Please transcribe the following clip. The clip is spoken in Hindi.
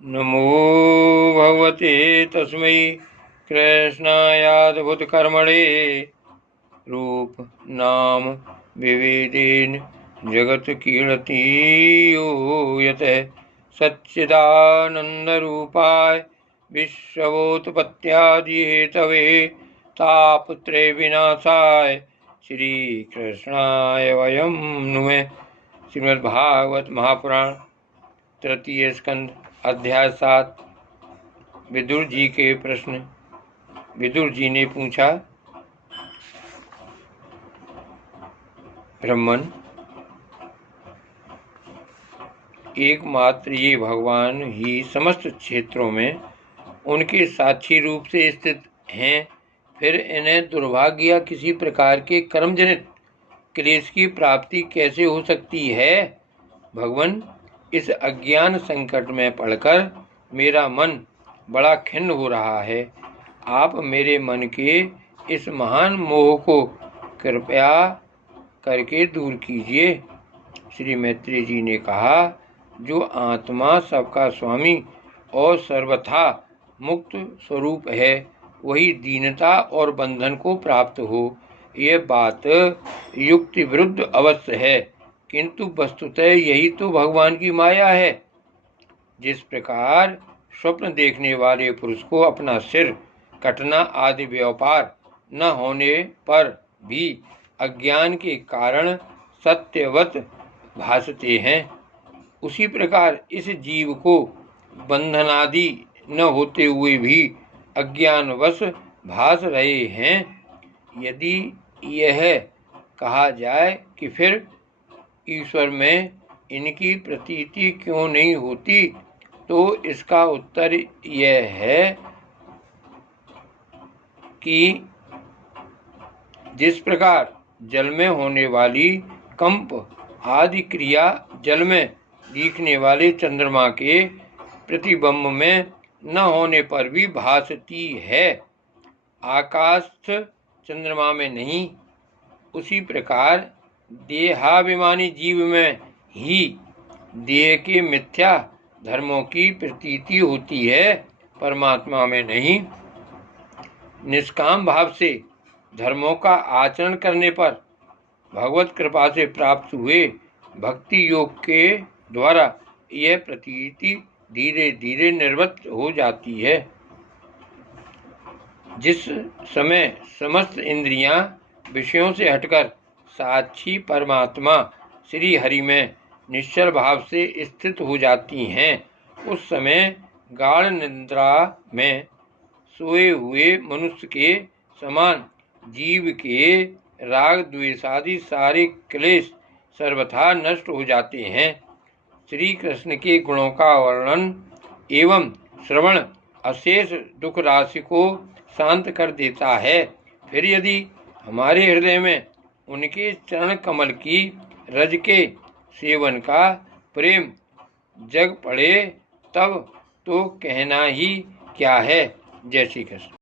नमो भगवते तस्मै कृष्णायाद्भुतकर्मणे रूप नाम विविधेन जगत्कीर्ति यो यतः सच्चिदानन्दरूपाय विश्वोत्पत्त्यादिहेतवे तापत्रय विनाशाय श्रीकृष्णाय वयं नुमः। श्रीमद्भागवत महापुराण तृतीय स्कंद अध्याय 7। विदुर जी के प्रश्न। विदुर जी ने पूछा, ब्रह्मन, एकमात्र ये भगवान ही समस्त क्षेत्रों में उनके साक्षी रूप से स्थित हैं, फिर इन्हें दुर्भाग्य या किसी प्रकार के कर्मजनित क्लेश की प्राप्ति कैसे हो सकती है? भगवान, इस अज्ञान संकट में पड़कर मेरा मन बड़ा खिन्न हो रहा है। आप मेरे मन के इस महान मोह को कृपया करके दूर कीजिए। श्री मैत्री जी ने कहा, जो आत्मा सबका स्वामी और सर्वथा मुक्त स्वरूप है, वही दीनता और बंधन को प्राप्त हो। यह बात युक्ति विरुद्ध अवश्य है, किंतु वस्तुतः यही तो भगवान की माया है। जिस प्रकार स्वप्न देखने वाले पुरुष को अपना सिर कटना आदि व्यापार न होने पर भी अज्ञान के कारण सत्यवत भासते हैं, उसी प्रकार इस जीव को बंधनादि न होते हुए भी अज्ञानवश भास रहे हैं। यदि यह कहा जाए कि फिर ईश्वर में इनकी प्रतीति क्यों नहीं होती, तो इसका उत्तर यह है कि जिस प्रकार जल में होने वाली कंप आदि क्रिया जल में दिखने वाले चंद्रमा के प्रतिबिंब में न होने पर भी भासती है, आकाशस्थ चंद्रमा में नहीं, उसी प्रकार देहाभिमानी जीव में ही देह के मिथ्या धर्मों की प्रतीति होती है, परमात्मा में नहीं। निष्काम भाव से धर्मों का आचरण करने पर भगवत कृपा से प्राप्त हुए भक्ति योग के द्वारा यह प्रतीति धीरे धीरे निर्वृत्त हो जाती है। जिस समय समस्त इंद्रियां विषयों से हटकर साक्षी परमात्मा श्री हरि में निश्चल भाव से स्थित हो जाती हैं, उस समय गाढ़ निद्रा में सोए हुए मनुष्य के समान जीव के राग द्वेषादि सारे क्लेश सर्वथा नष्ट हो जाते हैं। श्री कृष्ण के गुणों का वर्णन एवं श्रवण अशेष दुख राशि को शांत कर देता है। फिर यदि हमारे हृदय में उनके चरण कमल की रज के सेवन का प्रेम जग पड़े, तब तो कहना ही क्या है। जय श्री कृष्ण।